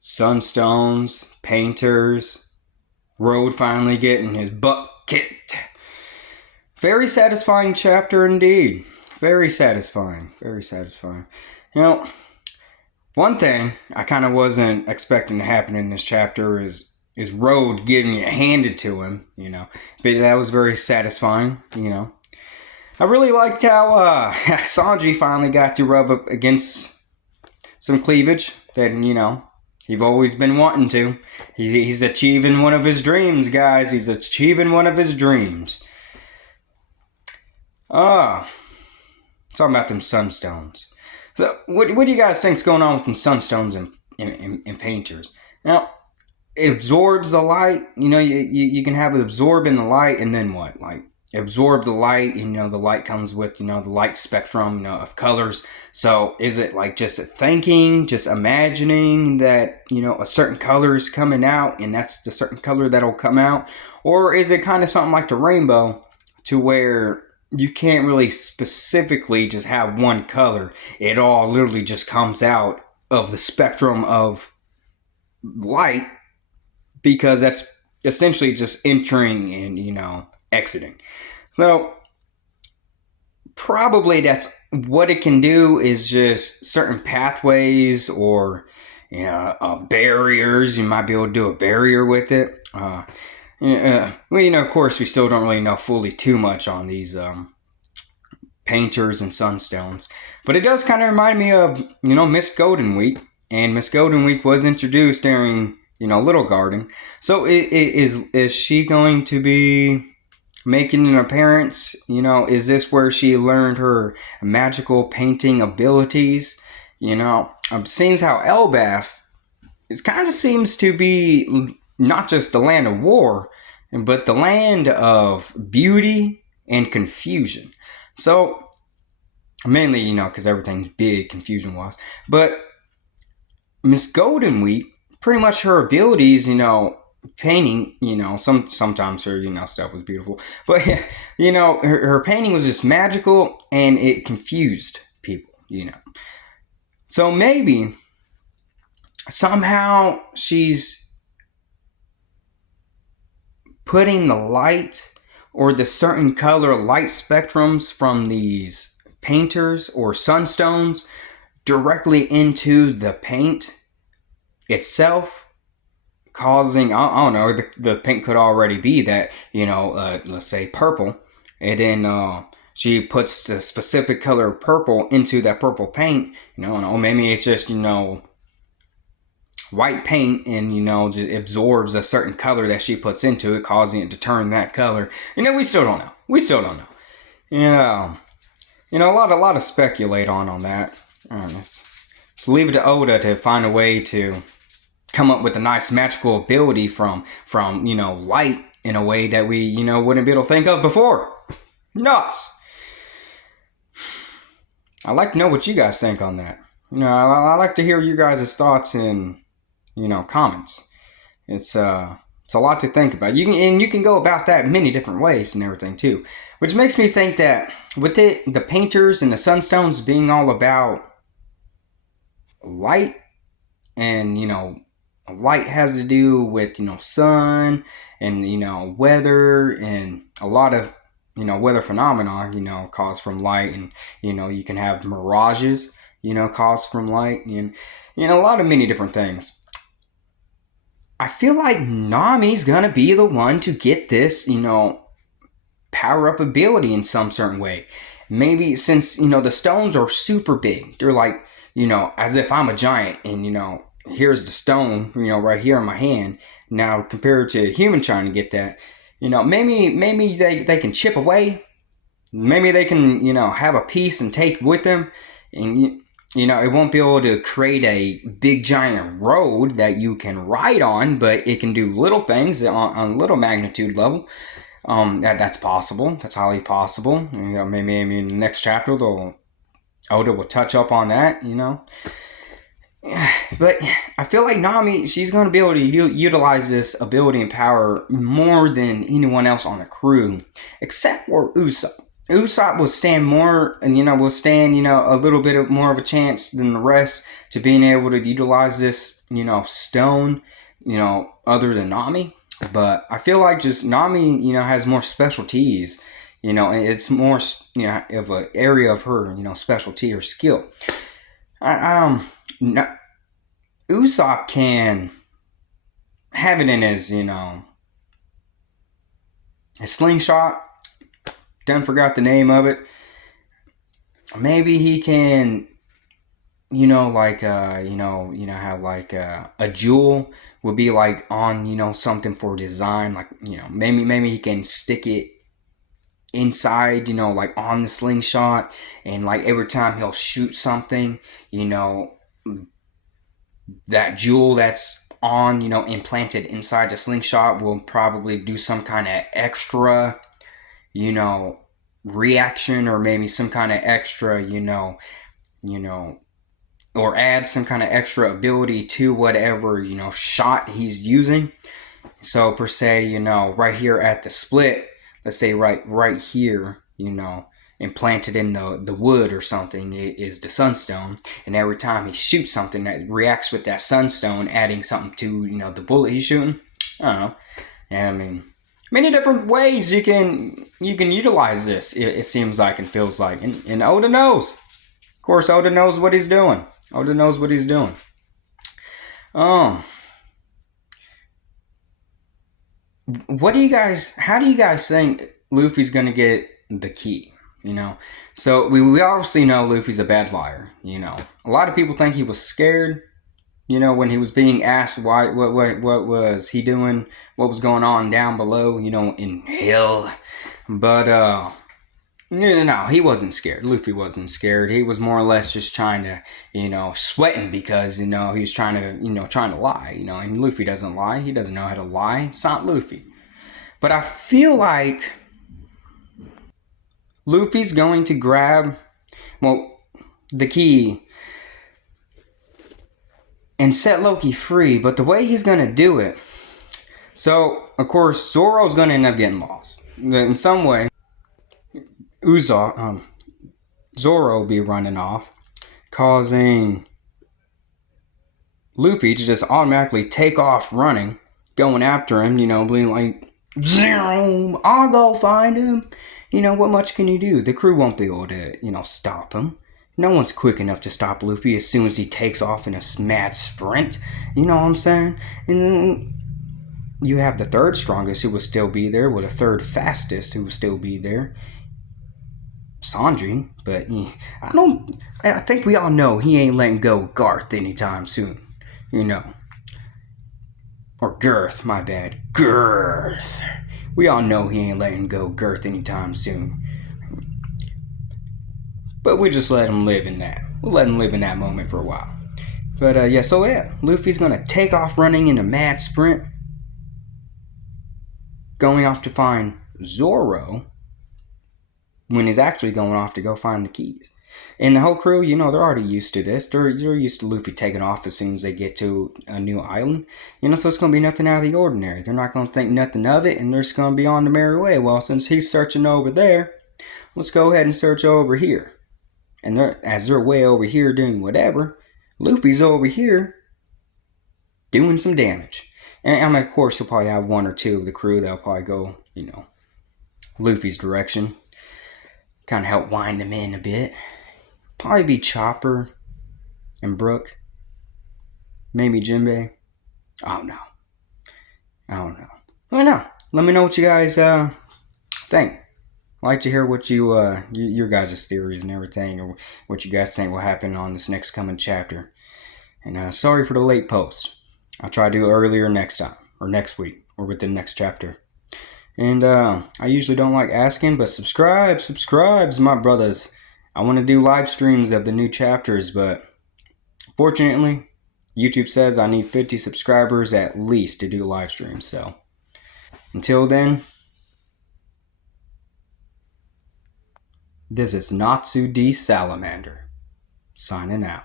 Sunstones, painters, Road finally getting his butt kicked. Very satisfying chapter indeed. Very satisfying. Very satisfying. You know, one thing I kind of wasn't expecting to happen in this chapter is Road getting it handed to him, But that was very satisfying. I really liked how Sanji finally got to rub up against some cleavage that, he's always been wanting to. He's achieving one of his dreams, guys. He's achieving one of his dreams. Talking about them sunstones. So, what do you guys think's going on with them sunstones and painters? Now, it absorbs the light. You can have it absorb in the light, and then what? Like, absorb the light, and the light comes with the light spectrum of colors. So is it like just thinking, just imagining that a certain color is coming out and that's the certain color that'll come out? Or is it kind of something like the rainbow, to where you can't really specifically just have one color? It all literally just comes out of the spectrum of light, because that's essentially just entering and exiting. So probably that's what it can do, is just certain pathways or barriers. You might be able to do a barrier with it. Of course, we still don't really know fully too much on these painters and sunstones, but it does kind of remind me of Miss Golden Week, and Miss Golden Week was introduced during Little Garden. So is she going to be making an appearance? Is this where she learned her magical painting abilities? Seeing how Elbaf kind of seems to be not just the land of war, but the land of beauty and confusion. So mainly, because everything's big confusion-wise. But Miss Golden Week, pretty much her abilities, painting, sometimes her, stuff was beautiful. But, her painting was just magical, and it confused people, So maybe somehow she's putting the light or the certain color light spectrums from these painters or sunstones directly into the paint itself, causing, I don't know, the paint could already be that, let's say purple, and then she puts the specific color purple into that purple paint, and maybe it's just, white paint, and just absorbs a certain color that she puts into it, causing it to turn that color. We still don't know. A lot of speculate on that. Just leave it to Oda to find a way to come up with a nice magical ability from light in a way that we wouldn't be able to think of before. Nuts. I'd like to know what you guys think on that. I like to hear you guys' thoughts in comments. It's a lot to think about. You can go about that many different ways and everything too, which makes me think that with the painters and the sunstones being all about light, and light has to do with sun and weather, and a lot of weather phenomena caused from light, and you can have mirages caused from light, and a lot of many different things. I feel like Nami's gonna be the one to get this power up ability in some certain way. Maybe since the stones are super big, they're like as if I'm a giant, and here's the stone right here in my hand. Now compared to a human trying to get that, maybe they can chip away. Maybe they can have a piece and take with them, and it won't be able to create a big giant road that you can ride on, but it can do little things on a little magnitude level. That's possible. That's highly possible. Maybe in the next chapter Oda will touch up on that. But I feel like Nami, she's going to be able to utilize this ability and power more than anyone else on the crew, except for Usopp. Usopp will stand more, and a little bit more of a chance than the rest to being able to utilize this stone, other than Nami. But I feel like just Nami, has more specialties. And it's more, of an area of her, specialty or skill. Usopp can have it in his, his slingshot. Done forgot the name of it. Maybe he can, how like a jewel would be like on, something for design. Like, maybe he can stick it inside, like on the slingshot, and like every time he'll shoot something, that jewel that's on, implanted inside the slingshot will probably do some kind of extra, reaction, or maybe some kind of extra, or add some kind of extra ability to whatever, shot he's using. So per se, right here at the split, let's say right here, implanted in the wood or something is the sunstone, and every time he shoots something that reacts with that sunstone, adding something to the bullet he's shooting. I don't know. I mean, many different ways you can utilize this. It seems like and feels like, and Oda knows. Of course, Oda knows what he's doing. Oda knows what he's doing. How do you guys think Luffy's gonna get the key? So we obviously know Luffy's a bad liar. A lot of people think he was scared. When he was being asked what was he doing, what was going on down below, in hell. But no, he wasn't scared. Luffy wasn't scared. He was more or less just trying to, sweating because, he was trying to lie, and Luffy doesn't lie. He doesn't know how to lie. It's not Luffy. But I feel like Luffy's going to grab, the key and set Loki free, but the way he's going to do it, so, of course, Zoro's going to end up getting lost. In some way, Zoro will be running off, causing Luffy to just automatically take off running, going after him, being like, zoom, I'll go find him. What much can you do? The crew won't be able to, stop him. No one's quick enough to stop Luffy as soon as he takes off in a mad sprint. You know what I'm saying? And then you have the third strongest who will still be there, with the third fastest who will still be there, Sanji. But I think we all know he ain't letting go Garth anytime soon. Or Girth, my bad. Girth. We all know he ain't letting go Girth anytime soon. But we just let him live in that. We'll let him live in that moment for a while. But Luffy's gonna take off running in a mad sprint, going off to find Zoro, when he's actually going off to go find the keys. And the whole crew, they're already used to this. They're used to Luffy taking off as soon as they get to a new island. So it's going to be nothing out of the ordinary. They're not going to think nothing of it, and they're just going to be on the merry way. Well, since he's searching over there, let's go ahead and search over here. And as they're way over here doing whatever, Luffy's over here doing some damage. And of course, he'll probably have one or two of the crew that'll probably go, Luffy's direction. Kind of help wind him in a bit. Probably be Chopper and Brook. Maybe Jinbei. I don't know. Let me know what you guys think. I'd like to hear what your guys' theories and everything, or what you guys think will happen on this next coming chapter. And sorry for the late post. I'll try to do it earlier next time, or next week, or with the next chapter. And I usually don't like asking, but subscribes, my brothers. I want to do live streams of the new chapters, but fortunately, YouTube says I need 50 subscribers at least to do live streams. So until then, this is Natsu D Salamander signing out.